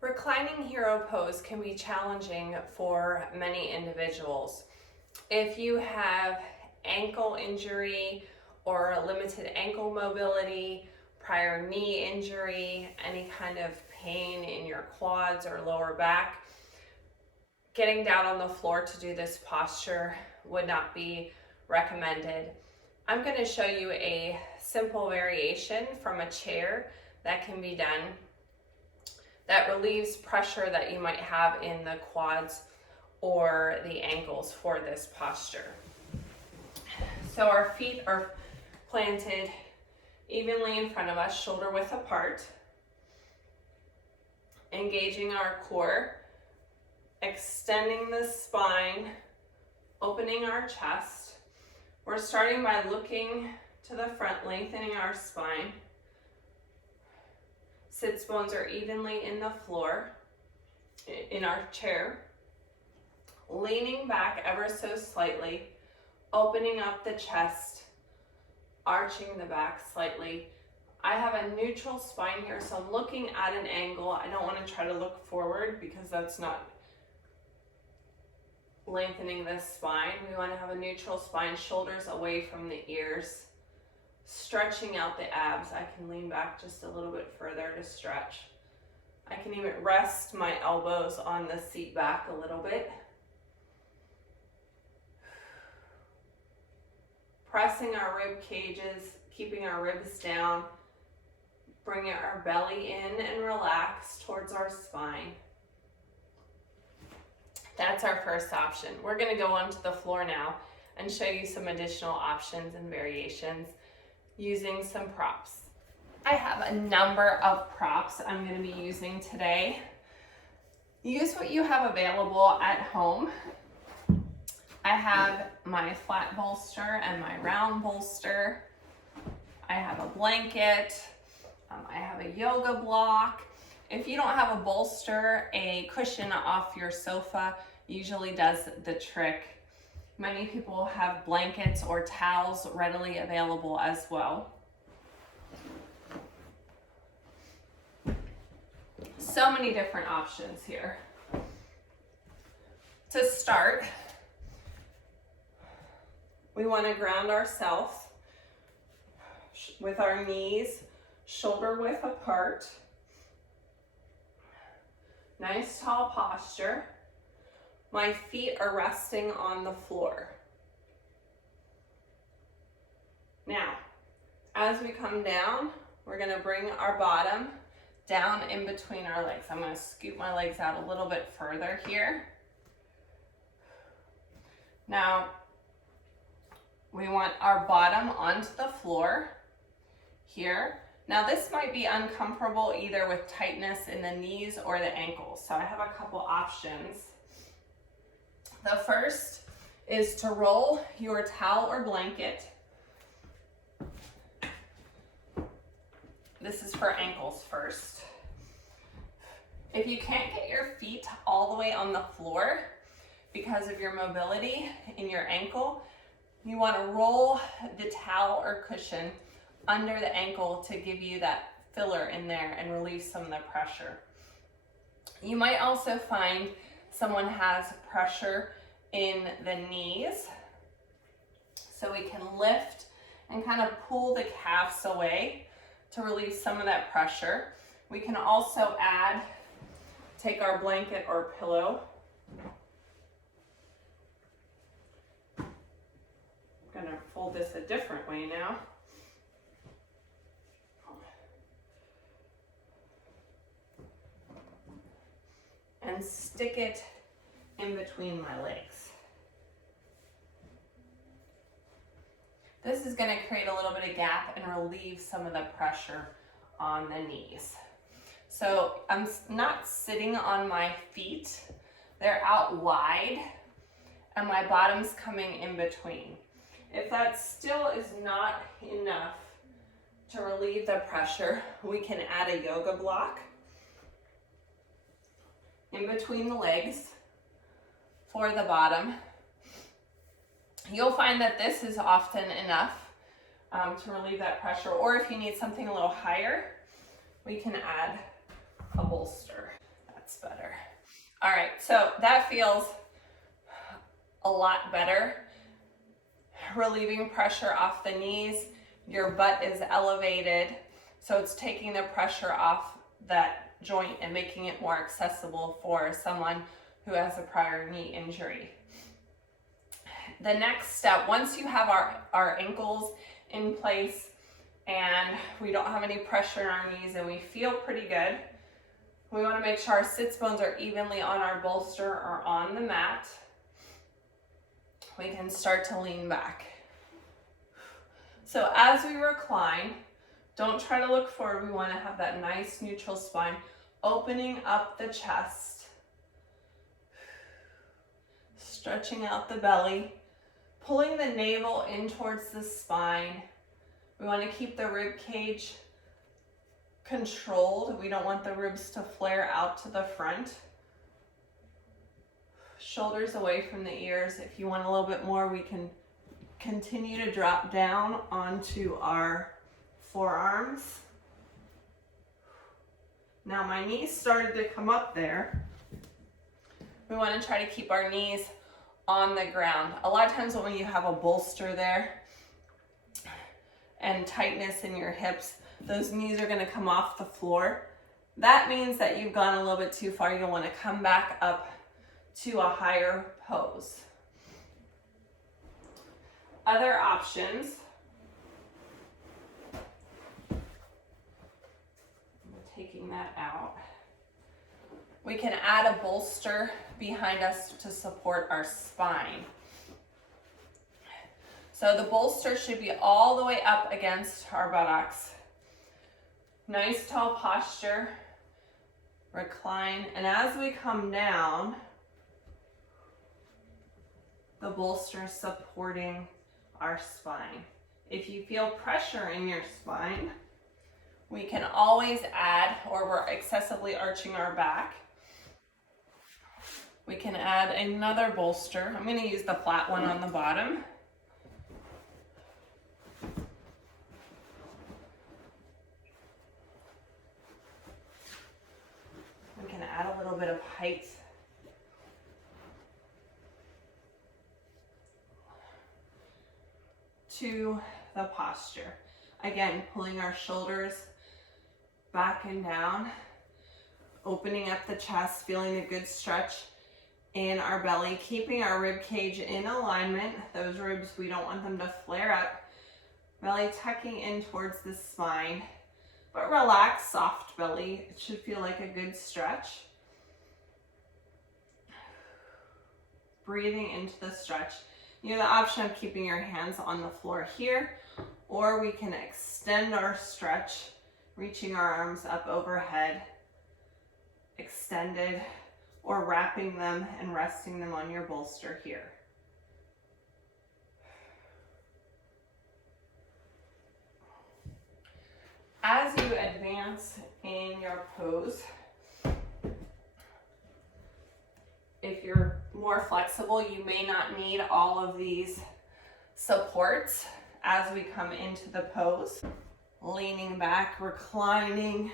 Reclining hero pose can be challenging for many individuals. If you have ankle injury or limited ankle mobility, prior knee injury, any kind of pain in your quads or lower back, getting down on the floor to do this posture would not be recommended. I'm going to show you a simple variation from a chair that can be done that relieves pressure that you might have in the quads or the ankles for this posture. So our feet are planted evenly in front of us, shoulder width apart, engaging our core, extending the spine, opening our chest. We're starting by looking to the front, lengthening our spine. Sits bones are evenly in the floor, in our chair. Leaning back ever so slightly, opening up the chest, arching the back slightly. I have a neutral spine here, so I'm looking at an angle. I don't want to try to look forward because that's not lengthening this spine. We want to have a neutral spine, shoulders away from the ears. Stretching out the abs. I can lean back just a little bit further to stretch. I can even rest my elbows on the seat back a little bit. Pressing our rib cages, keeping our ribs down, bringing our belly in and relax towards our spine. That's our first option. We're going to go onto the floor now and show you some additional options and variations using some props. I have a number of props I'm going to be using today. Use what you have available at home. I have my flat bolster and my round bolster. I have a blanket. I have a yoga block. If you don't have a bolster, a cushion off your sofa usually does the trick. Many people have blankets or towels readily available as well. So many different options here. To start, we want to ground ourselves with our knees shoulder width apart. Nice tall posture. My feet are resting on the floor. Now, as we come down, we're going to bring our bottom down in between our legs. I'm going to scoot my legs out a little bit further here. Now, we want our bottom onto the floor here. Now, this might be uncomfortable either with tightness in the knees or the ankles. So I have a couple options. The first is to roll your towel or blanket. This is for ankles first. If you can't get your feet all the way on the floor because of your mobility in your ankle, you want to roll the towel or cushion under the ankle to give you that filler in there and relieve some of the pressure. You might also find someone has pressure in the knees, so we can lift and kind of pull the calves away to relieve some of that pressure. We can also take our blanket or pillow. I'm gonna fold this a different way now. And stick it in between my legs. This is going to create a little bit of gap and relieve some of the pressure on the knees. So I'm not sitting on my feet. They're out wide and my bottom's coming in between. If that still is not enough to relieve the pressure, we can add a yoga block in between the legs for the bottom. You'll find that this is often enough to relieve that pressure, or if you need something a little higher, we can add a bolster. That's better. All right, so that feels a lot better. Relieving pressure off the knees. Your butt is elevated, so it's taking the pressure off that joint and making it more accessible for someone who has a prior knee injury. The next step, once you have our ankles in place and we don't have any pressure in our knees and we feel pretty good, we want to make sure our sits bones are evenly on our bolster or on the mat. We can start to lean back. So as we recline, don't try to look forward. We want to have that nice neutral spine, opening up the chest, stretching out the belly, pulling the navel in towards the spine. We want to keep the rib cage controlled. We don't want the ribs to flare out to the front. Shoulders away from the ears. If you want a little bit more, we can continue to drop down onto our forearms. Now my knees started to come up there. We want to try to keep our knees on the ground. A lot of times when you have a bolster there and tightness in your hips, those knees are going to come off the floor. That means that you've gone a little bit too far. You'll want to come back up to a higher pose. Other options. I'm taking that out. We can add a bolster behind us to support our spine. So the bolster should be all the way up against our buttocks. Nice tall posture. Recline. And as we come down, the bolster is supporting our spine. If you feel pressure in your spine, we can always add, or we're excessively arching our back, we can add another bolster. I'm going to use the flat one on the bottom. We can add a little bit of height to the posture. Again, pulling our shoulders back and down, opening up the chest, feeling a good stretch in our belly, keeping our rib cage in alignment. Those ribs, we don't want them to flare up. Belly tucking in towards the spine, but relaxed, soft belly. It should feel like a good stretch. Breathing into the stretch. You have the option of keeping your hands on the floor here, or we can extend our stretch, reaching our arms up overhead, extended, or wrapping them and resting them on your bolster here. As you advance in your pose, if you're more flexible, you may not need all of these supports as we come into the pose. Leaning back, reclining,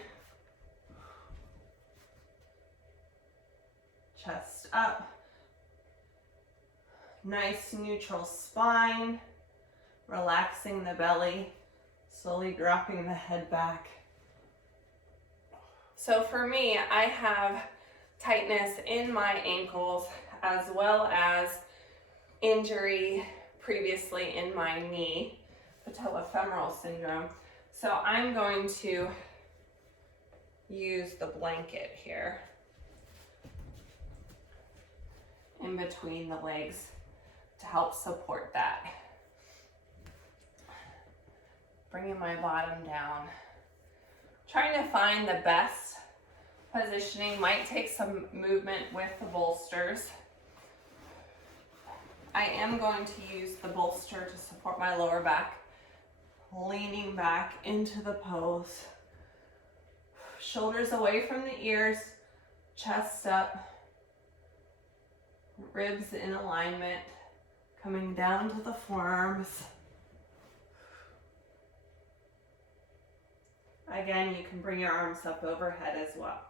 chest up, nice neutral spine, relaxing the belly, slowly dropping the head back. So for me, I have tightness in my ankles as well as injury previously in my knee, patellofemoral syndrome. So I'm going to use the blanket here in between the legs to help support that. Bringing my bottom down. Trying to find the best positioning. Might take some movement with the bolsters. I am going to use the bolster to support my lower back. Leaning back into the pose. Shoulders away from the ears, chest up, ribs in alignment, coming down to the forearms. Again, you can bring your arms up overhead as well.